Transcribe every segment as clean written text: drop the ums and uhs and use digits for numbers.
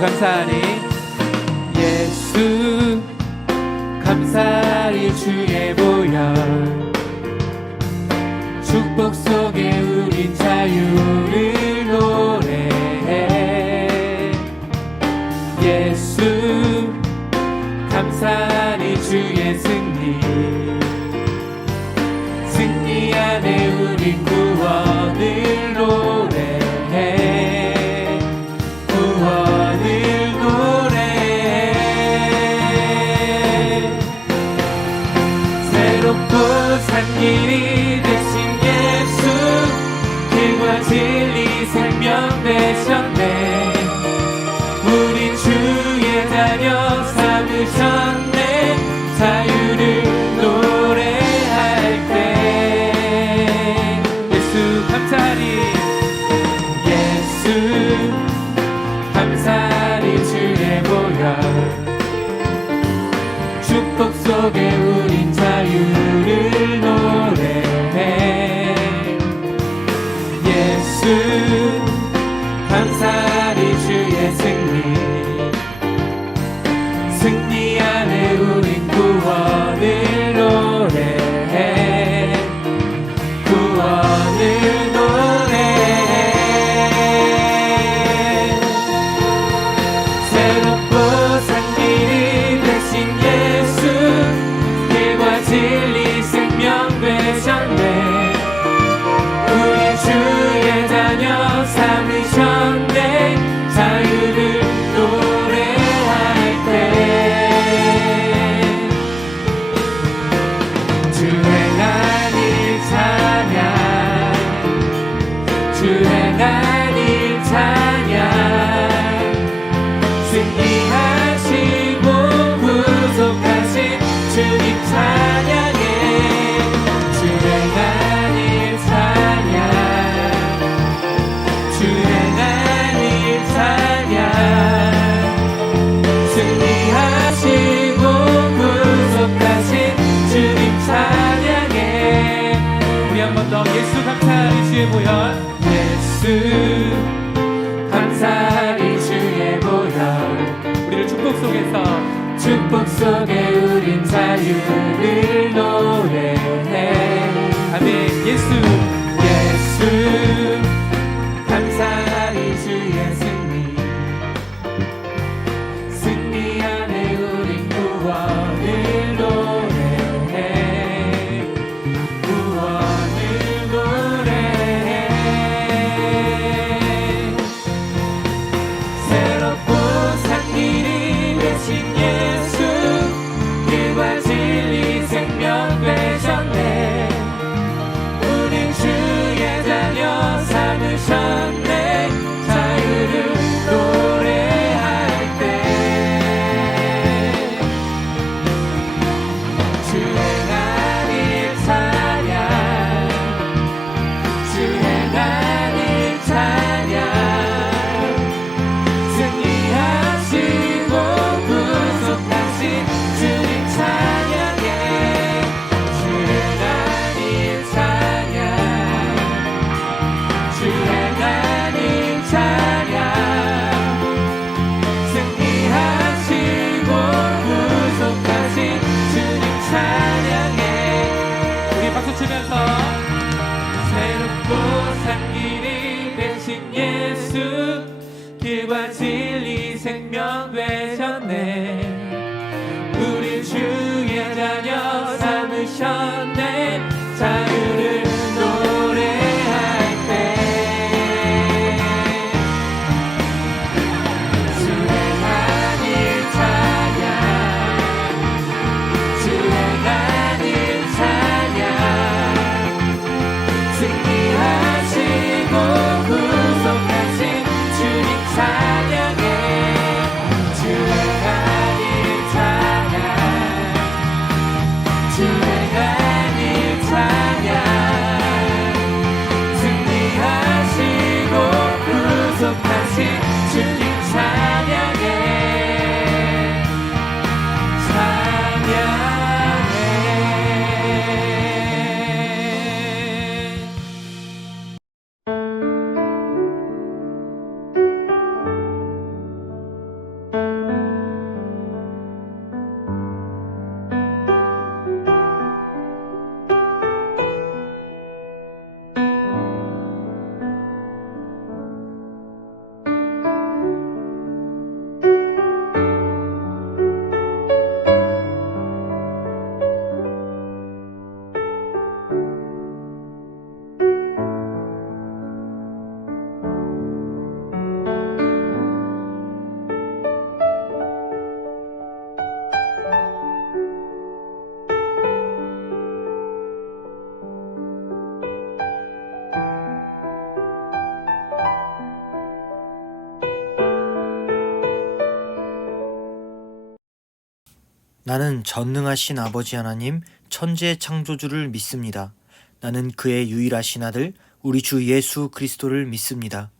감사하니 예수 감사하니 주의 보혈 축복 속에 우린 자유를 노래해 예수 감사하니 주의 승리 승리 안에 우린 구원을 노래해 구원을 노래해 새롭고 산 길이 되신 예수 길과 진리 생명 되셨네 우리 주의 자녀 삼으셨네 자유를 노래할 때 예수 감사하니 예수 감사하니 주의 보혈 축복 속에 우린 자유를 노래해 예수 감사하니 주의 승리 안에 우린 구원을 노래해 구원을 노래해 새롭고 산 길이 되신 예수 길과 진리 생명 되셨네 우리 주의 자녀 삼으셨네 자유를 노래할 때 주 행한 일 찬양 주 행한 일 찬양 승리하시고 구속하신 주님 찬양해 주 행한 일 찬양 주 행한 일 찬양 승리하시고 구속하신 주님 찬양해 우리 한 번 더 예수 감사하니 주의 보혈 예수 감사하니 주의 보혈 우리를 축복 속에 우린 자유를 노래해 아멘 예수 감사하니 주의 승리 안에 우린 구원을 노래해 구원을 노래해 새롭고 산 길이 되신 예수 길과 진리 생명 되셨네 나는 전능하신 아버지 하나님 천지의 창조주를 믿습니다. 나는 그의 유일하신 아들 우리 주 예수 그리스도를 믿습니다.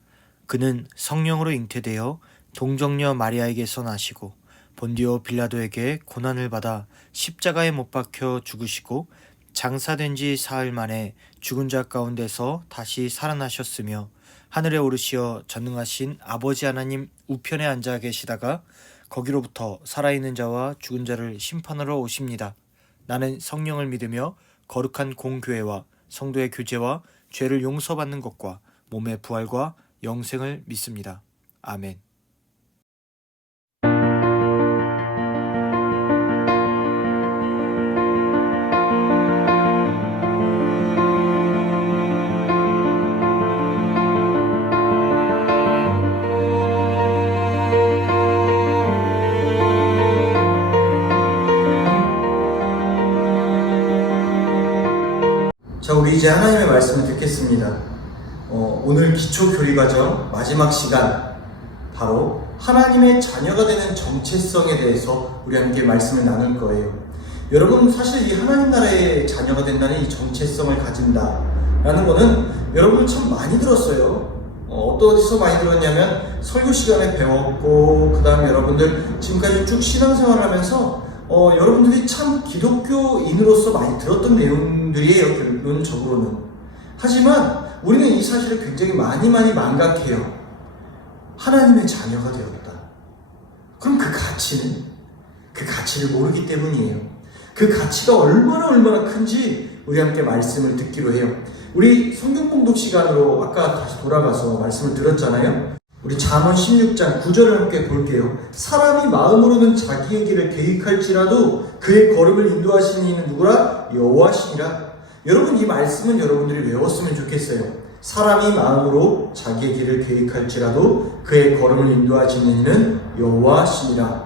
그는 성령으로 잉태되어 동정녀 마리아에게서 나시고 본디오 빌라도에게 고난을 받아 십자가에 못 박혀 죽으시고 장사된 지 사흘 만에 죽은 자 가운데서 다시 살아나셨으며 하늘에 오르시어 전능하신 아버지 하나님 우편에 앉아 계시다가 거기로부터 살아있는 자와 죽은 자를 심판하러 오십니다. 나는 성령을 믿으며 거룩한 공교회와 성도의 교제와 죄를 용서받는 것과 몸의 부활과 영생을 믿습니다. 아멘. 자, 우리 이제 하나님의 말씀을 듣겠습니다. 오늘 기초교리과정 마지막 시간, 바로 하나님의 자녀가 되는 정체성에 대해서 우리 함께 말씀을 나눌 거예요. 여러분, 사실 이 하나님 나라의 자녀가 된다는 이 정체성을 가진다라는 거는 여러분 참 많이 들었어요. 어디서 많이 들었냐면 설교 시간에 배웠고, 그 다음에 여러분들 지금까지 쭉 신앙생활을 하면서 여러분들이 참 기독교인으로서 많이 들었던 내용들이에요, 결론적으로는. 하지만 우리는 이 사실을 굉장히 많이 망각해요. 하나님의 자녀가 되었다. 그럼 그 가치는? 그 가치를 모르기 때문이에요. 그 가치가 얼마나 큰지 우리 함께 말씀을 듣기로 해요. 우리 성경 봉독 시간으로 아까 다시 돌아가서 말씀을 들었잖아요. 우리 잠언 16장 9절을 함께 볼게요. 사람이 마음으로는 자기의 길을 계획할지라도 그의 걸음을 인도하시는 이는 누구라? 여호와시니라. 여러분, 이 말씀은 여러분들이 외웠으면 좋겠어요. 사람이 마음으로 자기의 길을 계획할지라도 그의 걸음을 인도하시는 이는 여호와시니라.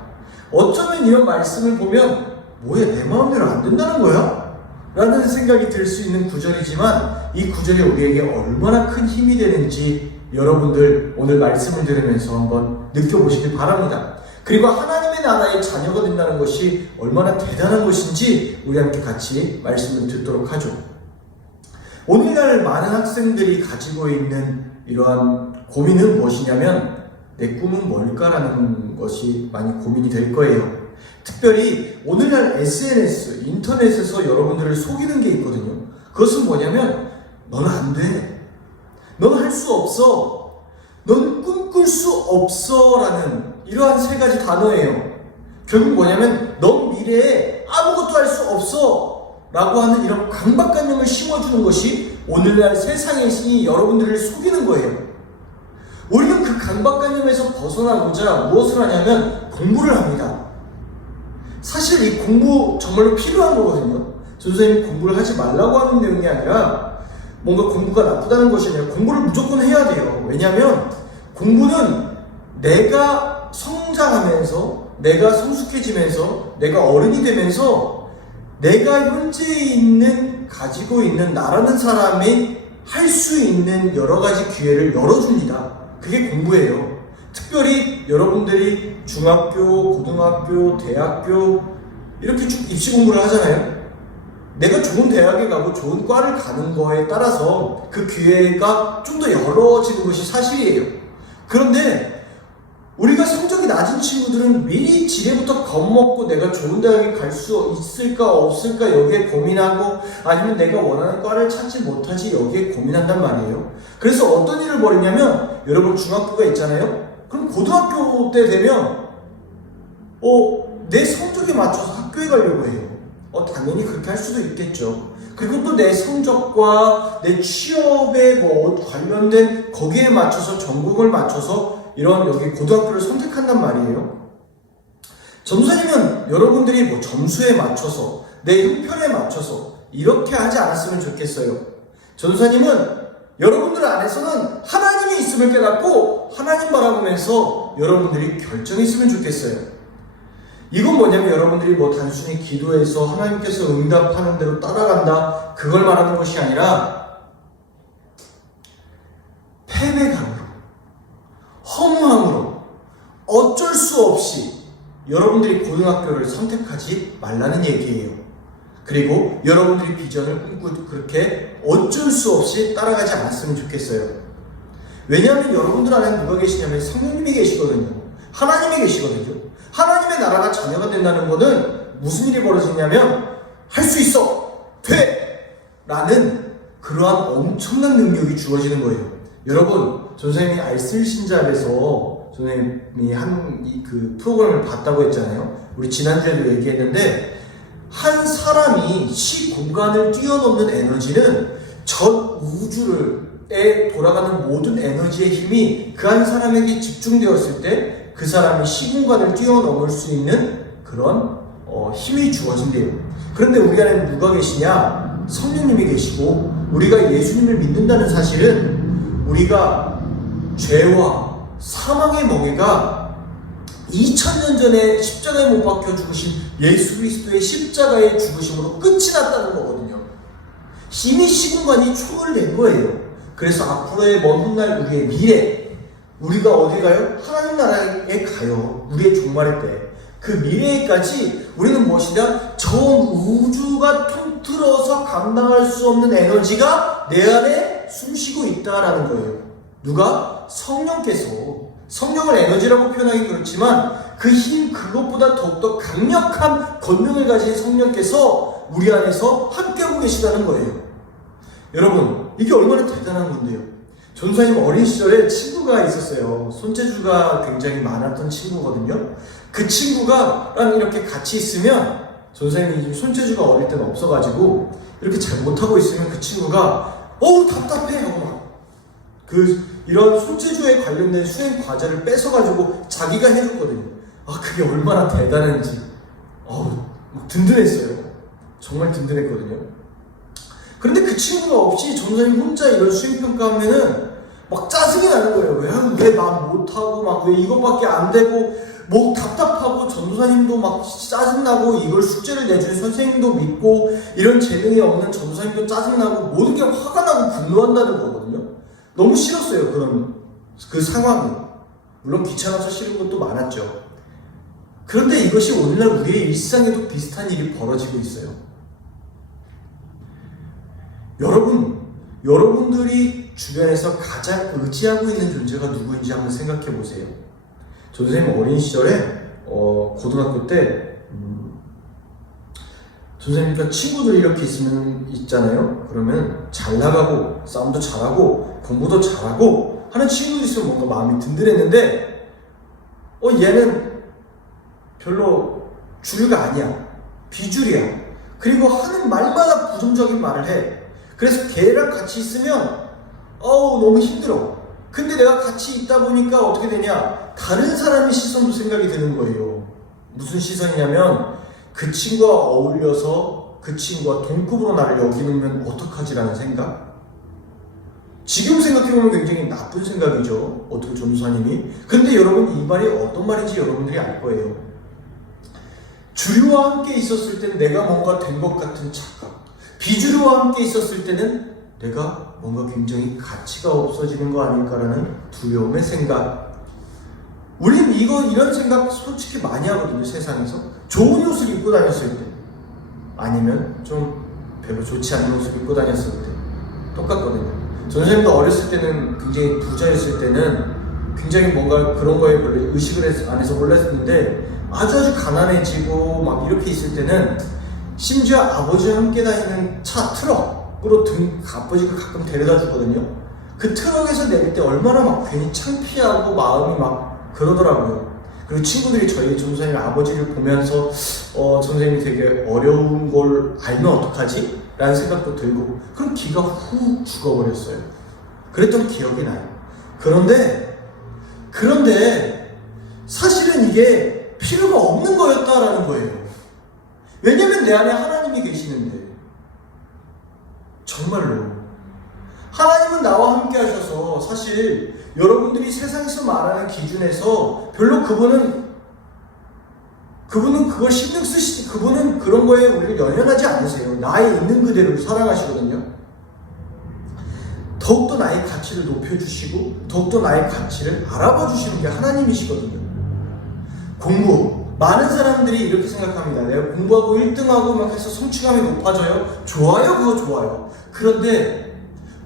어쩌면 이런 말씀을 보면 뭐야, 내 마음대로 안 된다는 거야? 라는 생각이 들 수 있는 구절이지만 이 구절이 우리에게 얼마나 큰 힘이 되는지 여러분들 오늘 말씀을 들으면서 한번 느껴보시길 바랍니다. 그리고 하나님의 나라의 자녀가 된다는 것이 얼마나 대단한 것인지 우리 함께 같이 말씀을 듣도록 하죠. 오늘날 많은 학생들이 가지고 있는 이러한 고민은 무엇이냐면, 내 꿈은 뭘까라는 것이 많이 고민이 될 거예요. 특별히 오늘날 SNS, 인터넷에서 여러분들을 속이는 게 있거든요. 그것은 뭐냐면, 너는 안 돼, 너는 할 수 없어, 넌 꿈꿀 수 없어 라는 이러한 세 가지 단어예요. 결국 뭐냐면, 넌 미래에 아무것도 할 수 없어 라고 하는 이런 강박관념을 심어주는 것이 오늘날 세상의 신이 여러분들을 속이는 거예요. 우리는 그 강박관념에서 벗어나고자 무엇을 하냐면 공부를 합니다. 사실 이 공부 정말로 필요한 거거든요. 선생님이 공부를 하지 말라고 하는 내용이 아니라 뭔가 공부가 나쁘다는 것이 아니라 공부를 무조건 해야 돼요. 왜냐하면 공부는 내가 성장하면서, 내가 성숙해지면서, 내가 어른이 되면서 내가 현재 가지고 있는 나라는 사람이 할 수 있는 여러 가지 기회를 열어줍니다. 그게 공부예요. 특별히 여러분들이 중학교, 고등학교, 대학교 이렇게 쭉 입시 공부를 하잖아요. 내가 좋은 대학에 가고 좋은 과를 가는 거에 따라서 그 기회가 좀 더 열어지는 것이 사실이에요. 그런데 우리가 성적이 낮은 친구들은 미리 지레부터 겁먹고 내가 좋은 대학에 갈 수 있을까 없을까 여기에 고민하고, 아니면 내가 원하는 과를 찾지 못하지 여기에 고민한단 말이에요. 그래서 어떤 일을 벌이냐면, 여러분 중학교가 있잖아요. 그럼 고등학교 때 되면 내 성적에 맞춰서 학교에 가려고 해요. 당연히 그렇게 할 수도 있겠죠. 그리고 또 내 성적과 내 취업에 관련된 거기에 맞춰서 전공을 맞춰서 이런 여기 고등학교를 선택한단 말이에요. 전도사님은 여러분들이 점수에 맞춰서, 내 형편에 맞춰서 이렇게 하지 않았으면 좋겠어요. 전도사님은 여러분들 안에서는 하나님이 있음을 깨닫고 하나님 바라보면서 여러분들이 결정했으면 좋겠어요. 이건 뭐냐면, 여러분들이 단순히 기도해서 하나님께서 응답하는 대로 따라간다, 그걸 말하는 것이 아니라 패배감으로, 허무함으로, 어쩔 수 없이 여러분들이 고등학교를 선택하지 말라는 얘기예요. 그리고 여러분들이 비전을 꿈꾸고 그렇게 어쩔 수 없이 따라가지 않았으면 좋겠어요. 왜냐하면 여러분들 안에 누가 계시냐면 성령님이 계시거든요. 하나님이 계시거든요. 하나님의 나라가 자녀가 된다는 것은 무슨 일이 벌어지냐면 할 수 있어! 돼! 라는 그러한 엄청난 능력이 주어지는 거예요. 여러분, 선생님이 알쓸 신자에서 선생님이 한 그 프로그램을 봤다고 했잖아요. 우리 지난주에도 얘기했는데 한 사람이 시공간을 뛰어넘는 에너지는 전 우주에 돌아가는 모든 에너지의 힘이 그 한 사람에게 집중되었을 때 그 사람이 시공간을 뛰어넘을 수 있는 그런 힘이 주어진대요. 그런데 우리 안에 누가 계시냐? 성령님이 계시고 우리가 예수님을 믿는다는 사실은 우리가 죄와 사망의 멍에가 2000년 전에 십자가에 못 박혀 죽으신 예수 그리스도의 십자가의 죽으심으로 끝이 났다는 거거든요. 이미 시공간이 초월된 거예요. 그래서 앞으로의 먼 훗날 우리의 미래, 우리가 어디 가요? 하나님 나라에 가요. 우리의 종말의 때. 그 미래에까지 우리는 무엇이냐? 전 우주가 통틀어서 감당할 수 없는 에너지가 내 안에 숨쉬고 있다라는 거예요. 누가? 성령께서. 성령을 에너지라고 표현하기 그렇지만 그 힘 그것보다 더욱더 강력한 권능을 가진 성령께서 우리 안에서 함께하고 계시다는 거예요. 여러분, 이게 얼마나 대단한 건데요. 전사님 어린 시절에 친구가 있었어요. 손재주가 굉장히 많았던 친구거든요. 그 친구가랑 이렇게 같이 있으면 전사님이 손재주가 어릴 때는 없어가지고 이렇게 잘 못하고 있으면 그 친구가 어우 답답해 하고 막 이런 손재주에 관련된 수행 과제를 뺏어가지고 자기가 해줬거든요. 아, 그게 얼마나 대단한지 막 든든했어요. 정말 든든했거든요. 그런데 그 친구가 없이 전사님 혼자 이런 수행평가하면은 막 짜증이 나는 거예요. 왜 나 못하고 막 왜 이것밖에 안 되고 뭐 답답하고 전도사님도 막 짜증나고 이걸 숙제를 내준 선생님도 믿고 이런 재능이 없는 전도사님도 짜증나고 모든 게 화가 나고 분노한다는 거거든요. 너무 싫었어요. 그 상황이. 물론 귀찮아서 싫은 것도 많았죠. 그런데 이것이 오늘날 우리의 일상에도 비슷한 일이 벌어지고 있어요. 여러분들이 주변에서 가장 의지하고 있는 존재가 누구인지 한번 생각해 보세요. 저 선생님 어린 시절에 고등학교 때 선생님과 친구들이 이렇게 있잖아요. 그러면 잘 나가고 싸움도 잘하고 공부도 잘하고 하는 친구들이 있으면 뭔가 마음이 든든했는데 얘는 별로 주류가 아니야. 비주류야. 그리고 하는 말마다 부정적인 말을 해. 그래서 걔랑 같이 있으면 너무 힘들어. 근데 내가 같이 있다 보니까 어떻게 되냐? 다른 사람의 시선도 생각이 드는 거예요. 무슨 시선이냐면 그 친구와 어울려서 그 친구와 동급으로 나를 여기면 어떡하지라는 생각? 지금 생각해보면 굉장히 나쁜 생각이죠. 어떻게 전도사님이. 근데 여러분 이 말이 어떤 말인지 여러분들이 알 거예요. 주류와 함께 있었을 때는 내가 뭔가 된 것 같은 착각, 비주류와 함께 있었을 때는 내가 뭔가 굉장히 가치가 없어지는 거 아닐까라는 두려움의 생각. 우린 이런 생각 솔직히 많이 하거든요. 세상에서 좋은 옷을 입고 다녔을 때 아니면 좀 별로 좋지 않은 옷을 입고 다녔을 때 똑같거든요. 선생님도 어렸을 때는 굉장히 부자였을 때는 굉장히 뭔가 그런 거에 별로 의식을 안 해서 몰랐는데 아주 가난해지고 막 이렇게 있을 때는 심지어 아버지와 함께 다니는 차 트럭으로 아버지가 가끔 데려다 주거든요. 그 트럭에서 내릴 때 얼마나 막 괜히 창피하고 마음이 막 그러더라고요. 그리고 친구들이 저희 전도사님 아버지를 보면서 전도사님이 되게 어려운 걸 알면 어떡하지? 라는 생각도 들고 그럼 기가 훅 죽어버렸어요. 그랬던 기억이 나요. 그런데 사실은 이게 필요가 없는 거였다라는 거예요. 왜냐면 내 안에 하나님이 계시는데. 정말로 하나님은 나와 함께 하셔서 사실 여러분들이 세상에서 말하는 기준에서 별로 그분은 그걸 신경 쓰시지, 그분은 그런 거에 우리를 연연하지 않으세요. 나의 있는 그대로 사랑하시거든요. 더욱더 나의 가치를 높여주시고 더욱더 나의 가치를 알아봐 주시는 게 하나님이시거든요. 공부, 많은 사람들이 이렇게 생각합니다. 내가 공부하고 1등하고 막 해서 성취감이 높아져요. 좋아요, 그거 좋아요. 그런데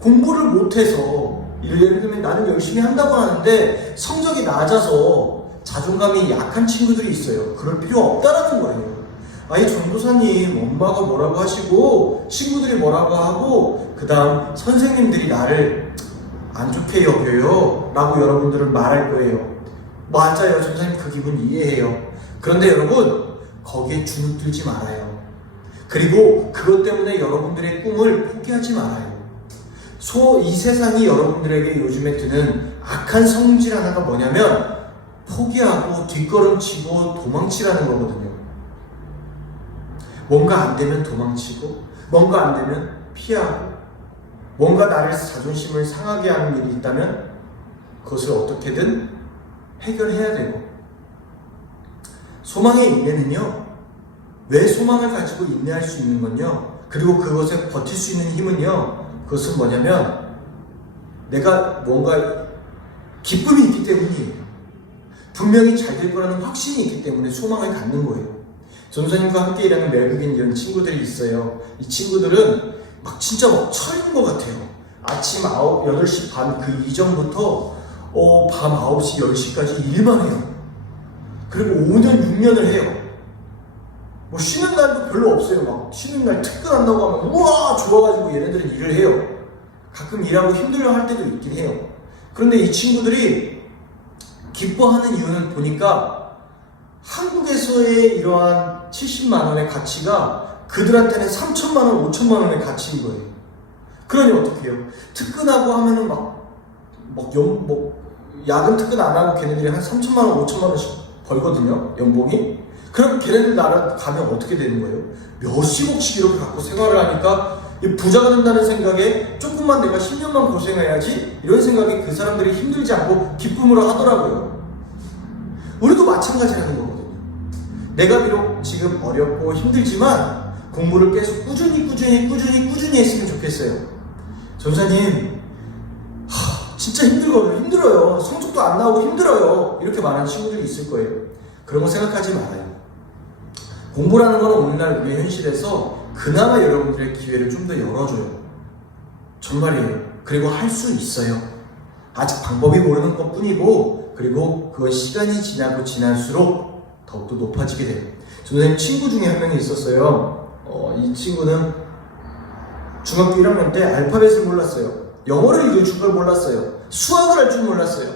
공부를 못해서, 예를 들면 나는 열심히 한다고 하는데 성적이 낮아서 자존감이 약한 친구들이 있어요. 그럴 필요 없다라는 거예요. 아니, 전도사님, 엄마가 뭐라고 하시고 친구들이 뭐라고 하고 그 다음 선생님들이 나를 안 좋게 여겨요 라고 여러분들은 말할 거예요. 맞아요, 전도사님, 그 기분 이해해요. 그런데 여러분, 거기에 주눅들지 말아요. 그리고 그것 때문에 여러분들의 꿈을 포기하지 말아요. 이 세상이 여러분들에게 요즘에 드는 악한 성질 하나가 뭐냐면 포기하고 뒷걸음치고 도망치라는 거거든요. 뭔가 안 되면 도망치고, 뭔가 안 되면 피하고, 뭔가 나를 자존심을 상하게 하는 일이 있다면 그것을 어떻게든 해결해야 되고, 소망의 인내는요, 왜 소망을 가지고 인내할 수 있는 건요, 그리고 그것에 버틸 수 있는 힘은요, 그것은 뭐냐면 내가 뭔가 기쁨이 있기 때문이에요. 분명히 잘 될 거라는 확신이 있기 때문에 소망을 갖는 거예요. 전도사님과 함께 일하는 외국인 이런 친구들이 있어요. 이 친구들은 막 진짜 막 철인 것 같아요. 아침 8시 반 그 이전부터 밤 9시, 10시까지 일만 해요. 그리고 5년, 6년을 해요. 뭐 쉬는 날도 별로 없어요. 막 쉬는 날 특근한다고 하면 우와 좋아가지고 얘네들은 일을 해요. 가끔 일하고 힘들려 할 때도 있긴 해요. 그런데 이 친구들이 기뻐하는 이유는 보니까 한국에서의 이러한 70만 원의 가치가 그들한테는 3천만 원, 5천만 원의 가치인 거예요. 그러니 어떻게 해요? 특근하고 하면은 야근 특근 안 하고 걔네들이 한 3천만 원, 5천만 원씩 벌거든요, 연봉이. 그럼 걔네들 나라 가면 어떻게 되는 거예요? 몇십억씩 이렇게 갖고 생활을 하니까 부자가 된다는 생각에 조금만 내가 10년만 고생해야지 이런 생각에 그 사람들이 힘들지 않고 기쁨으로 하더라고요. 우리도 마찬가지라는 거거든요. 내가 비록 지금 어렵고 힘들지만 공부를 계속 꾸준히 했으면 좋겠어요. 전사님, 진짜 힘들어요. 성적도 안 나오고 힘들어요. 이렇게 말하는 친구들이 있을 거예요. 그런 거 생각하지 말아요. 공부라는 건 오늘날 우리의 현실에서 그나마 여러분들의 기회를 좀 더 열어줘요. 정말이에요. 그리고 할 수 있어요. 아직 방법이 모르는 것 뿐이고, 그리고 그건 시간이 지나고 지날수록 더욱더 높아지게 돼요. 선생님 친구 중에 한 명이 있었어요. 이 친구는 중학교 1학년 때 알파벳을 몰랐어요. 영어를 읽을 줄 몰랐어요. 수학을 할 줄 몰랐어요.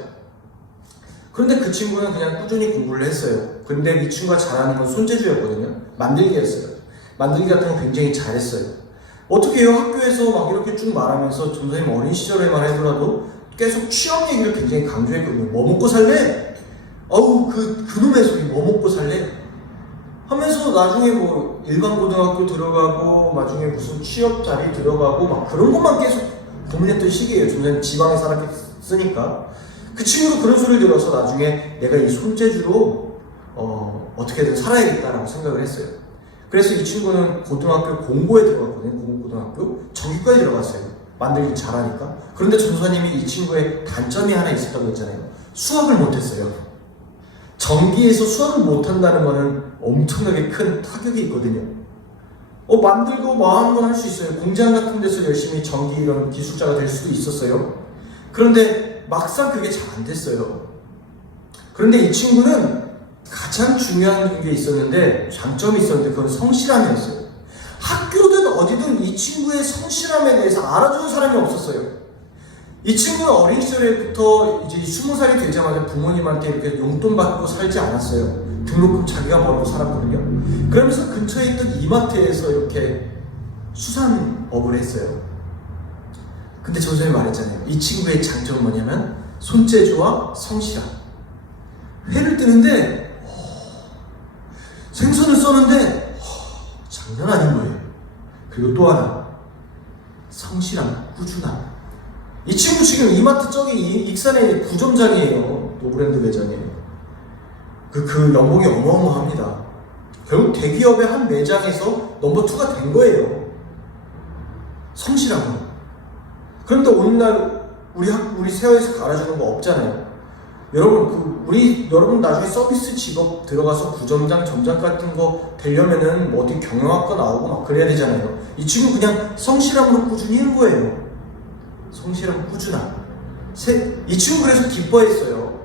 그런데 그 친구는 그냥 꾸준히 공부를 했어요. 근데 이 친구가 잘하는 건 손재주였거든요. 만들기였어요. 만들기 같은 거 굉장히 잘했어요. 어떻게 해요? 학교에서 막 이렇게 쭉 말하면서 선생님 어린 시절에만 해더라도 계속 취업 얘기를 굉장히 강조했거든요. 뭐 먹고 살래? 그놈의 소리 뭐 먹고 살래? 하면서 나중에 뭐 일반 고등학교 들어가고 나중에 무슨 취업 자리 들어가고 막 그런 것만 계속 고민했던 시기예요. 저는 지방에 살았으니까. 그 친구도 그런 소리를 들어서 나중에 내가 이 손재주로 어떻게든 살아야겠다라고 생각을 했어요. 그래서 이 친구는 고등학교 공고에 들어갔거든요. 공고등학교 정규과에 들어갔어요. 만들기 잘하니까. 그런데 전도사님이 이 친구의 단점이 하나 있었다고 했잖아요. 수학을 못했어요. 전기에서 수학을 못한다는 거는 엄청나게 큰 타격이 있거든요. 만들고 뭐 하는 건 할 수 있어요. 공장 같은 데서 열심히 전기 이런 기술자가 될 수도 있었어요. 그런데 막상 그게 잘 안 됐어요. 그런데 이 친구는 가장 중요한 게 있었는데, 장점이 있었는데 그건 성실함이었어요. 학교든 어디든 이 친구의 성실함에 대해서 알아주는 사람이 없었어요. 이 친구는 어린 시절부터 이제 20살이 되자마자 부모님한테 이렇게 용돈 받고 살지 않았어요. 등록금 자기가 벌고 살았거든요. 그러면서 근처에 있던 이마트에서 이렇게 수산업을 했어요. 근데 전에 말했잖아요. 이 친구의 장점은 뭐냐면 손재주와 성실함. 회를 뜨는데 생선을 써는데 장난 아닌 거예요. 그리고 또 하나, 성실함, 꾸준함. 이 친구 지금 이마트 저기 익산에 9점장이에요. 노브랜드 매장이에요. 그 연봉이 어마어마합니다. 결국 대기업의 한 매장에서 넘버2가 된 거예요. 성실함은. 그런데 오늘날 우리 세화에서 갈아주는 거 없잖아요. 여러분 우리 여러분 나중에 서비스 직업 들어가서 부점장, 점장 같은 거 되려면은 뭐 어디 경영학과 나오고 막 그래야 되잖아요. 이 친구 그냥 성실함으로 꾸준히 한 거예요. 성실함, 꾸준함. 이 친구 그래서 기뻐했어요.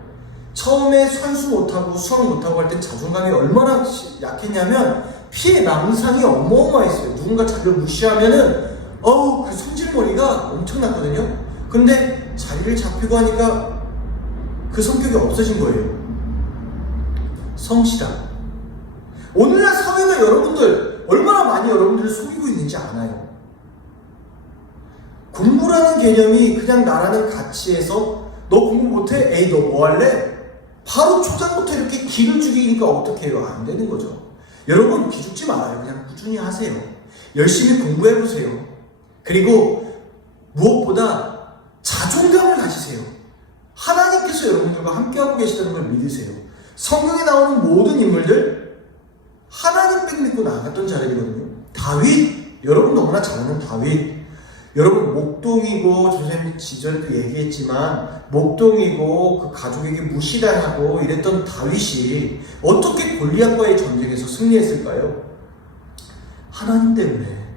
처음에 산수 못하고 수학 못하고 할 때 자존감이 얼마나 약했냐면 피해 망상이 어마어마했어요. 누군가 자기를 무시하면은 그 성질머리가 엄청났거든요. 근데 자리를 잡히고 하니까 그 성격이 없어진 거예요. 성실함. 오늘날 사회가 여러분들 얼마나 많이 여러분들을 속이고 있는지 아나요? 공부라는 개념이 그냥 나라는 가치에서 너 공부 못해? 에이 너 뭐 할래? 바로 초장부터 이렇게 기를 죽이니까 어떻게 해요? 안 되는 거죠. 여러분 기죽지 말아요. 그냥 꾸준히 하세요. 열심히 공부해보세요. 그리고 무엇보다 자존감을 가지세요. 하나님께서 여러분들과 함께하고 계시다는 걸 믿으세요. 성경에 나오는 모든 인물들 하나님 백 믿고 나아갔던 자들이거든요. 다윗, 여러분 너무나 잘 아는 다윗. 여러분 목동이고 선생님 지전에도 얘기했지만 목동이고 그 가족에게 무시당하고 이랬던 다윗이 어떻게 골리앗과의 전쟁에서 승리했을까요? 하나님 때문에.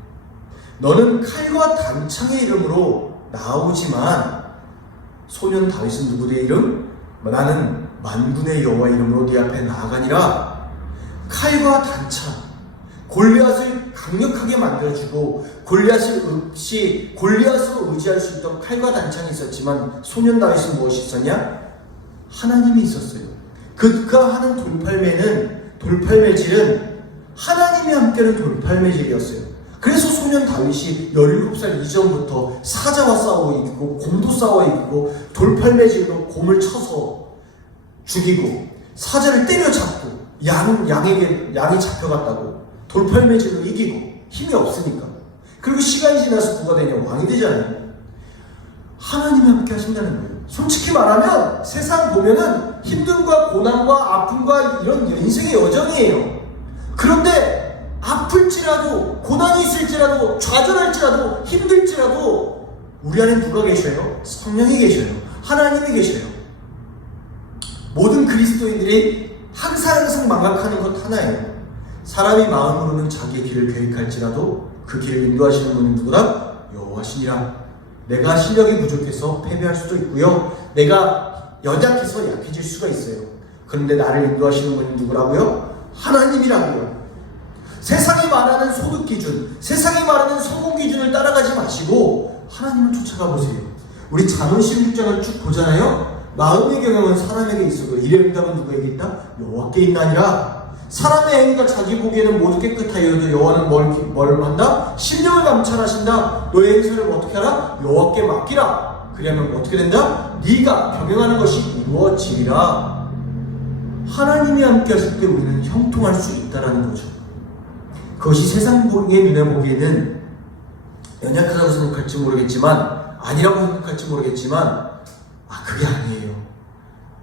너는 칼과 단창의 이름으로 나오지만 소년 다윗은 누구의 이름? 나는 만군의 여호와 이름으로 네 앞에 나아가니라. 칼과 단창, 골리앗을 강력하게 만들어주고 골리앗으로 의지할 수 있던 칼과 단창이 있었지만 소년 다윗은 무엇이 있었냐? 하나님이 있었어요. 그가 하는 돌팔매질은 하나님이 함께하는 돌팔매질이었어요. 그래서 소년 다윗이 17살 이전부터 사자와 싸워 이기고 곰도 싸워 이기고 돌팔매질로 곰을 쳐서 죽이고 사자를 때려잡고 양이 잡혀갔다고 돌팔매질로 이기고 힘이 없으니까. 그리고 시간이 지나서 누가 되냐? 왕이 되잖아요. 하나님이 함께 하신다는 거예요. 솔직히 말하면 세상 보면은 힘듦과 고난과 아픔과 이런 인생의 여정이에요. 그런데 아플지라도 고난이 있을지라도 좌절할지라도 힘들지라도 우리 안에 누가 계셔요? 성령이 계셔요. 하나님이 계셔요. 모든 그리스도인들이 항상 망각하는 것 하나예요. 사람이 마음으로는 자기의 길을 계획할지라도 그 길을 인도하시는 분은 누구라? 여호와시니라. 내가 실력이 부족해서 패배할 수도 있고요. 내가 연약해서 약해질 수가 있어요. 그런데 나를 인도하시는 분은 누구라고요? 하나님이라고요. 세상이 말하는 소득 기준, 세상이 말하는 성공 기준을 따라가지 마시고 하나님을 쫓아가 보세요. 우리 잠언 16장을 쭉 보잖아요. 마음의 경영은 사람에게 있어도 일의 응답은 누구에게 있다? 여호와께 있나니라. 사람의 행위가 자기 보기에는 모두 깨끗하여도 여호와는 뭘 한다? 심령을 감찰하신다. 너의 행사를 어떻게 하라? 여호와께 맡기라. 그러면 어떻게 된다? 네가 경영하는 것이 이루어지리라. 하나님이 함께 하실 때 우리는 형통할 수 있다는 거죠. 그것이 세상의 눈에 보기에는 연약하다고 생각할지 모르겠지만, 아니라고 생각할지 모르겠지만, 그게 아니에요.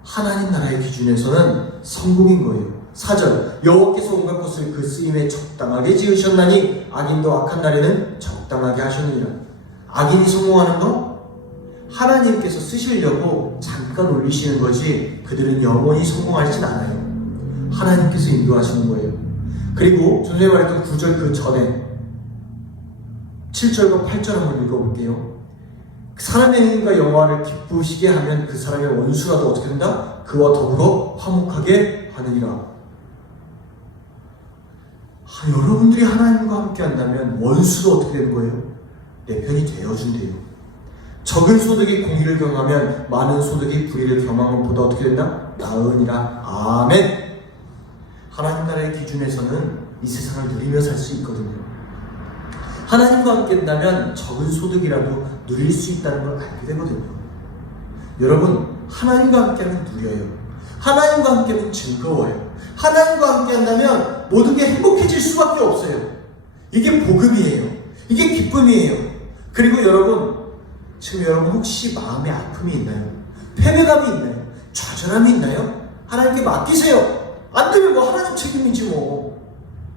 하나님 나라의 기준에서는 성공인 거예요. 4절, 여호와께서 온갖 것을 그 쓰임에 적당하게 지으셨나니 악인도 악한 날에는 적당하게 하셨느니라. 악인이 성공하는 거? 하나님께서 쓰시려고 잠깐 올리시는 거지 그들은 영원히 성공하진 않아요. 하나님께서 인도하시는 거예요. 그리고 선생님이 말했던 9절 그 전에 7절과 8절 한번 읽어볼게요. 사람의 행위가 여호와를 기쁘시게 하면 그 사람의 원수라도 어떻게 된다? 그와 더불어 화목하게 하느니라. 여러분들이 하나님과 함께 한다면 원수도 어떻게 되는 거예요? 내 편이 되어준대요. 적은 소득이 공의를 경하면 많은 소득이 불의를 경하는 것보다 어떻게 된다? 나으니라. 아멘. 하나님 나라의 기준에서는 이 세상을 누리며 살 수 있거든요. 하나님과 함께 한다면 적은 소득이라도 누릴 수 있다는 걸 알게 되거든요. 여러분, 하나님과 함께하면 누려요. 하나님과 함께하면 즐거워요. 하나님과 함께 한다면 모든 게 행복해질 수밖에 없어요. 이게 복음이에요. 이게 기쁨이에요. 그리고 지금 여러분 혹시 마음에 아픔이 있나요? 패배감이 있나요? 좌절함이 있나요? 하나님께 맡기세요. 안 되면 하나님 책임이지 뭐.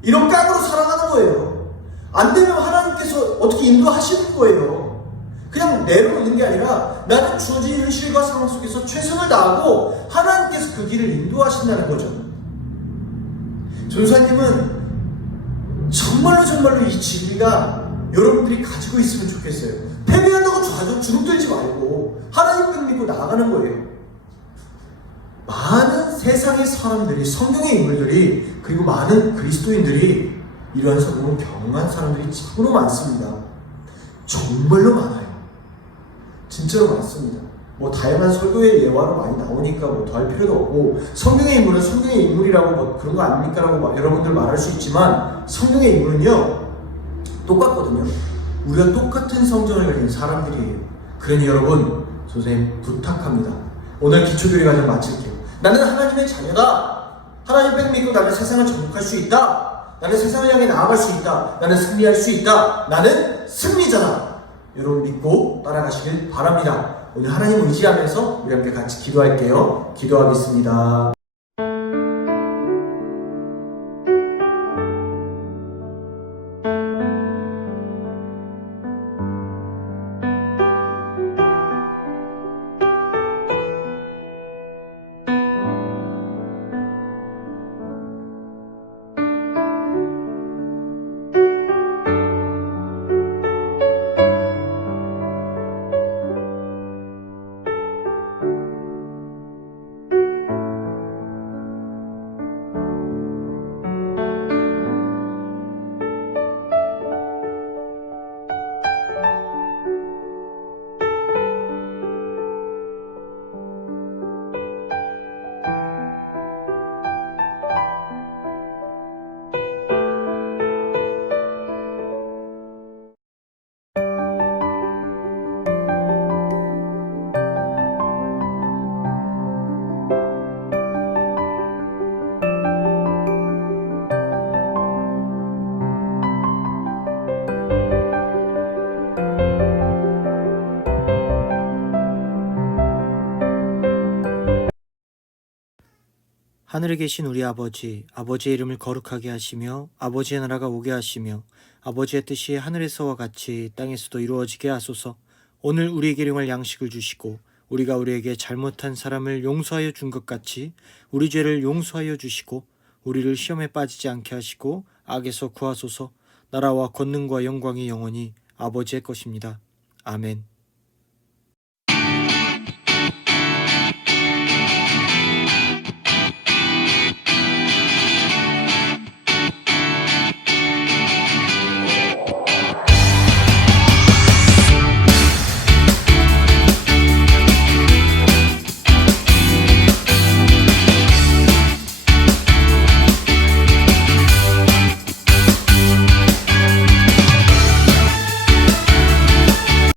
이런 깡으로 살아가는 거예요. 안 되면 하나님께서 어떻게 인도하시는 거예요. 그냥 내려놓는 게 아니라 나는 주어진 현실과 상황 속에서 최선을 다하고 하나님께서 그 길을 인도하신다는 거죠. 전사님은 정말로 이 진리가 여러분들이 가지고 있으면 좋겠어요. 패배한다고 주눅들지 말고 하나님 믿고 나아가는 거예요. 많은 세상의 사람들이, 성경의 인물들이, 그리고 많은 그리스도인들이 이러한 성공을 경험한 사람들이 참으로 많습니다. 정말로 많아요. 진짜로 많습니다. 뭐 다양한 설교의 예화로 많이 나오니까 뭐 더 할 필요도 없고, 성경의 인물은 성경의 인물이라고 뭐 그런 거 아닙니까? 라고 여러분들 말할 수 있지만, 성경의 인물은요 똑같거든요. 우리가 똑같은 성정을 가진 사람들이에요. 그러니 여러분, 선생님 부탁합니다. 오늘 기초교리 과정 마칠게요. 나는 하나님의 자녀다. 하나님 믿고 나는 세상을 정복할 수 있다. 나는 세상을 향해 나아갈 수 있다. 나는 승리할 수 있다. 나는 승리자다. 여러분 믿고 따라가시길 바랍니다. 오늘 하나님 의지하면서 우리 함께 같이 기도할게요. 기도하겠습니다. 하늘에 계신 우리 아버지, 아버지의 이름을 거룩하게 하시며 아버지의 나라가 오게 하시며 아버지의 뜻이 하늘에서와 같이 땅에서도 이루어지게 하소서. 오늘 우리에게 일용할 양식을 주시고 우리가 우리에게 잘못한 사람을 용서하여 준 것 같이 우리 죄를 용서하여 주시고 우리를 시험에 빠지지 않게 하시고 악에서 구하소서. 나라와 권능과 영광이 영원히 아버지의 것입니다. 아멘.